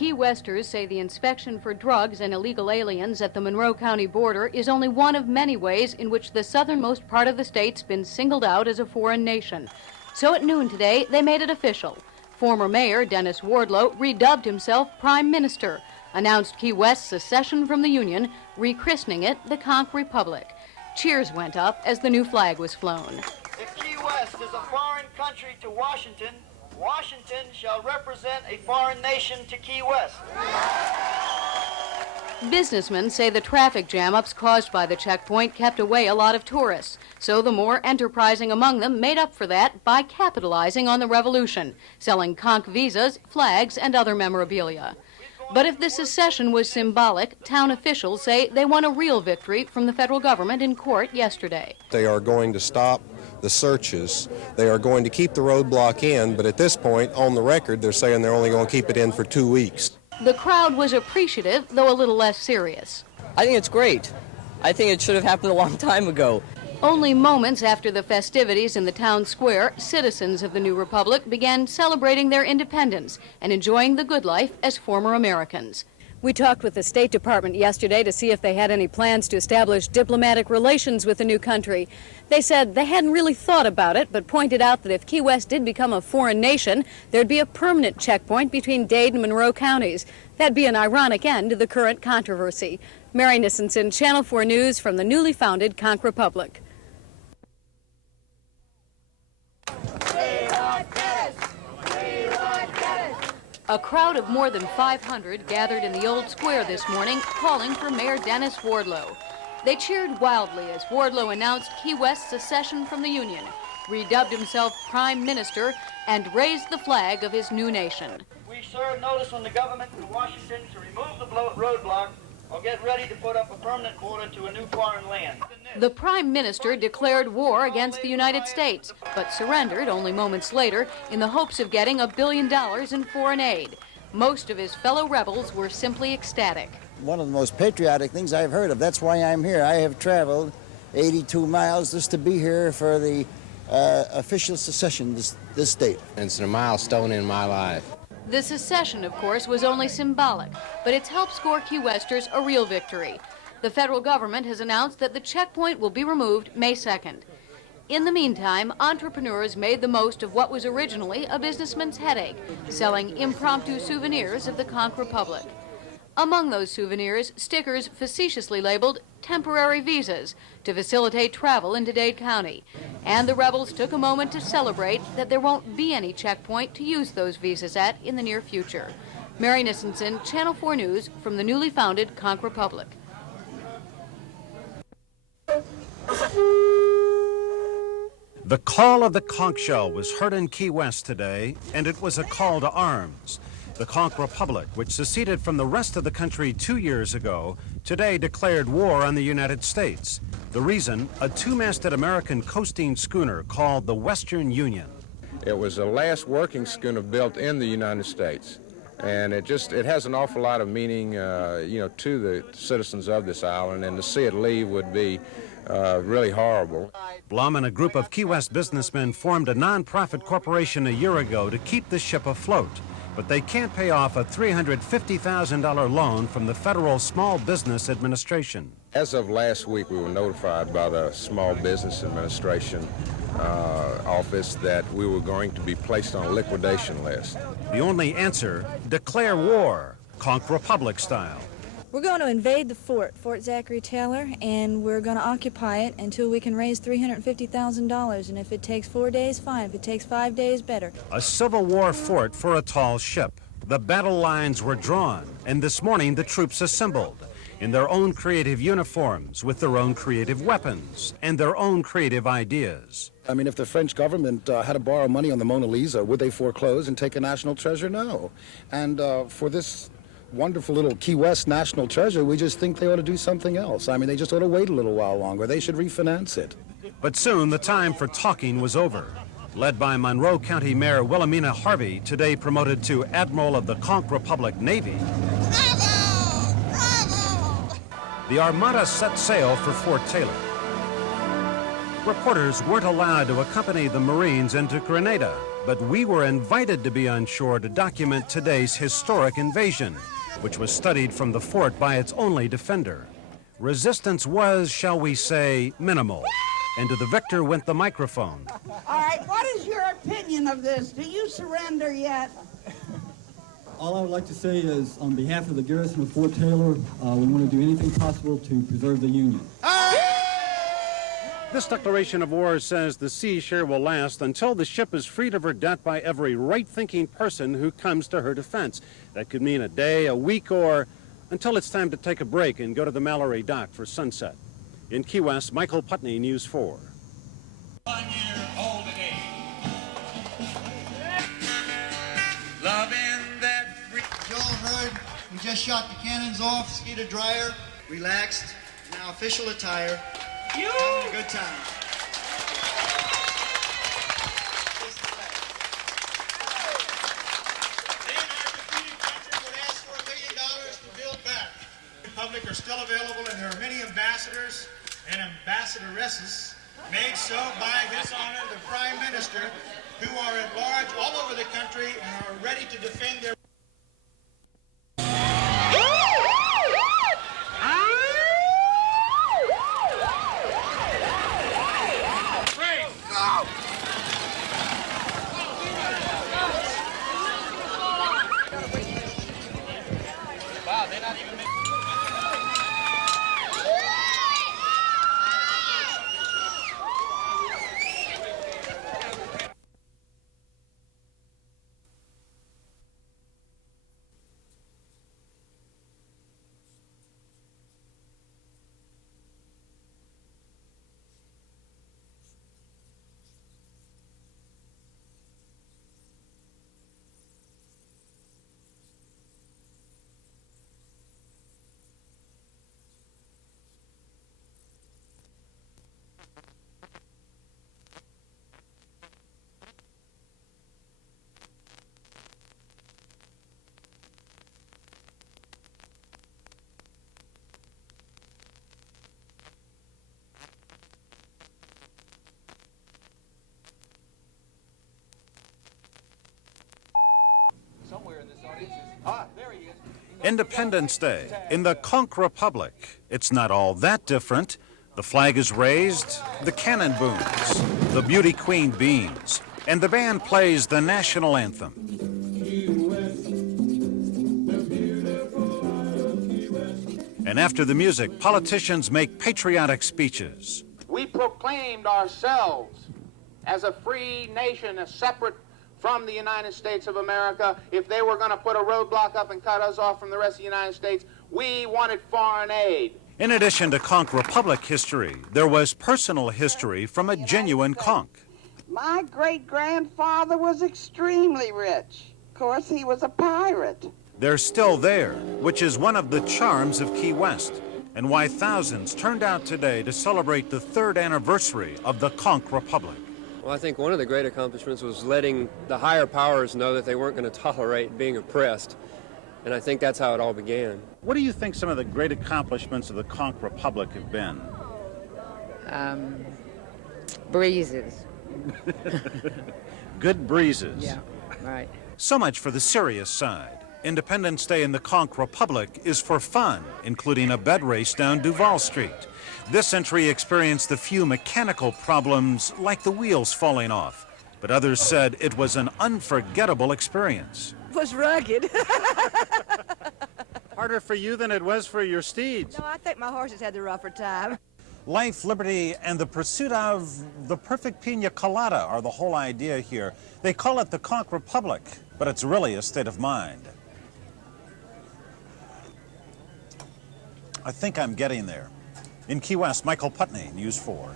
Key Westers say the inspection for drugs and illegal aliens at the Monroe County border is only one of many ways in which the southernmost part of the state's been singled out as a foreign nation. So at noon today, they made it official. Former Mayor Dennis Wardlow redubbed himself Prime Minister, announced Key West's secession from the Union, rechristening it the Conch Republic. Cheers went up as the new flag was flown. If Key West is a foreign country to Washington, Washington shall represent a foreign nation to Key West. Businessmen say the traffic jam-ups caused by the checkpoint kept away a lot of tourists, so the more enterprising among them made up for that by capitalizing on the revolution, selling conch visas, flags, and other memorabilia. But if the secession was symbolic, town officials say they won a real victory from the federal government in court yesterday. They are going to stop the searches. They are going to keep the roadblock in, but at this point, on the record, they're saying they're only going to keep it in for 2 weeks. The crowd was appreciative, though a little less serious. I think it's great. I think it should have happened a long time ago. Only moments after the festivities in the town square, citizens of the new republic began celebrating their independence and enjoying the good life as former Americans. We talked with the State Department yesterday to see if they had any plans to establish diplomatic relations with the new country. They said they hadn't really thought about it, but pointed out that if Key West did become a foreign nation, there'd be a permanent checkpoint between Dade and Monroe counties. That'd be an ironic end to the current controversy. Mary Nissenson, Channel 4 News from the newly founded Conch Republic. A crowd of more than 500 gathered in the old square this morning, calling for Mayor Dennis Wardlow. They cheered wildly as Wardlow announced Key West's secession from the Union, redubbed himself Prime Minister, and raised the flag of his new nation. We serve notice on the government in Washington to remove the roadblock or get ready to put up a permanent border to a new foreign land. The Prime Minister declared war against the United States, but surrendered only moments later in the hopes of getting $1 billion in foreign aid. Most of his fellow rebels were simply ecstatic. One of the most patriotic things I've heard of. That's why I'm here. I have traveled 82 miles just to be here for the official secession of this state. It's a milestone in my life. The secession, of course, was only symbolic, but it's helped score Key Westers a real victory. The federal government has announced that the checkpoint will be removed May 2nd. In the meantime, entrepreneurs made the most of what was originally a businessman's headache, selling impromptu souvenirs of the Conch Republic. Among those souvenirs, stickers facetiously labeled temporary visas to facilitate travel into Dade County. And the rebels took a moment to celebrate that there won't be any checkpoint to use those visas at in the near future. Mary Nissenson, Channel 4 News from the newly founded Conch Republic. The call of the conch shell was heard in Key West today, and it was a call to arms. The Conch Republic, which seceded from the rest of the country 2 years ago, today declared war on the United States. The reason, a two-masted American coasting schooner called the Western Union. It was the last working schooner built in the United States. And it has an awful lot of meaning, to the citizens of this island, and to see it leave would be really horrible. Blum and a group of Key West businessmen formed a non-profit corporation a year ago to keep the ship afloat. But they can't pay off a $350,000 loan from the Federal Small Business Administration. As of last week, we were notified by the Small Business Administration office that we were going to be placed on a liquidation list. The only answer, declare war, Conch Republic style. We're going to invade the fort, Fort Zachary Taylor, and we're going to occupy it until we can raise $350,000. And if it takes 4 days, fine. If it takes 5 days, better. A Civil War fort for a tall ship. The battle lines were drawn, and this morning the troops assembled in their own creative uniforms, with their own creative weapons, and their own creative ideas. I mean, if the French government had to borrow money on the Mona Lisa, would they foreclose and take a national treasure? No. And for this wonderful little Key West national treasure, we just think they ought to do something else. I mean, they just ought to wait a little while longer. They should refinance it. But soon the time for talking was over. Led by Monroe County Mayor wilhemina Harvey, today promoted to Admiral of the Conch Republic Navy. Bravo! Bravo! The Armada set sail for Fort Taylor. Reporters weren't allowed to accompany the Marines into Grenada, but we were invited to be on shore to document today's historic invasion, which was studied from the fort by its only defender. Resistance was, shall we say, minimal, and to the victor went the microphone. All right, what is your opinion of this? Do you surrender yet? All I would like to say is, on behalf of the garrison of Fort Taylor, we want to do anything possible to preserve the Union. This declaration of war says the sea share will last until the ship is freed of her debt by every right-thinking person who comes to her defense. That could mean a day, a week, or until it's time to take a break and go to the Mallory dock for sunset. In Key West, Michael Putney, News 4. 1 year old at age. Loving that Y'all heard we just shot the cannons off, skied a dryer, relaxed, now official attire. Having a good time. Then our defeated country would ask for $1 million to build back. The public are still available, and there are many ambassadors and ambassadoresses made so by His Honor the Prime Minister, who are at large all over the country and are ready to defend their Independence Day in the Conch Republic. It's not all that different. The flag is raised, the cannon booms, the beauty queen beams, and the band plays the national anthem. And after the music, politicians make patriotic speeches. We proclaimed ourselves as a free nation, as separate from the United States of America. If they were going to put a roadblock up and cut us off from the rest of the United States, we wanted foreign aid. In addition to Conch Republic history, there was personal history from a genuine conch. My great-grandfather was extremely rich. Of course, he was a pirate. They're still there, which is one of the charms of Key West, and why thousands turned out today to celebrate the 3rd anniversary of the Conch Republic. Well, I think one of the great accomplishments was letting the higher powers know that they weren't going to tolerate being oppressed. And I think that's how it all began. What do you think some of the great accomplishments of the Conch Republic have been? Breezes. Good breezes. Yeah, right. So much for the serious side. Independence Day in the Conch Republic is for fun, including a bed race down Duval Street. This entry experienced a few mechanical problems, like the wheels falling off, but others said it was an unforgettable experience. It was rugged. Harder for you than it was for your steeds. No, I think my horses had the rougher time. Life, liberty, and the pursuit of the perfect pina colada are the whole idea here. They call it the Conch Republic, but it's really a state of mind. I think I'm getting there. In Key West, Michael Putney, News 4.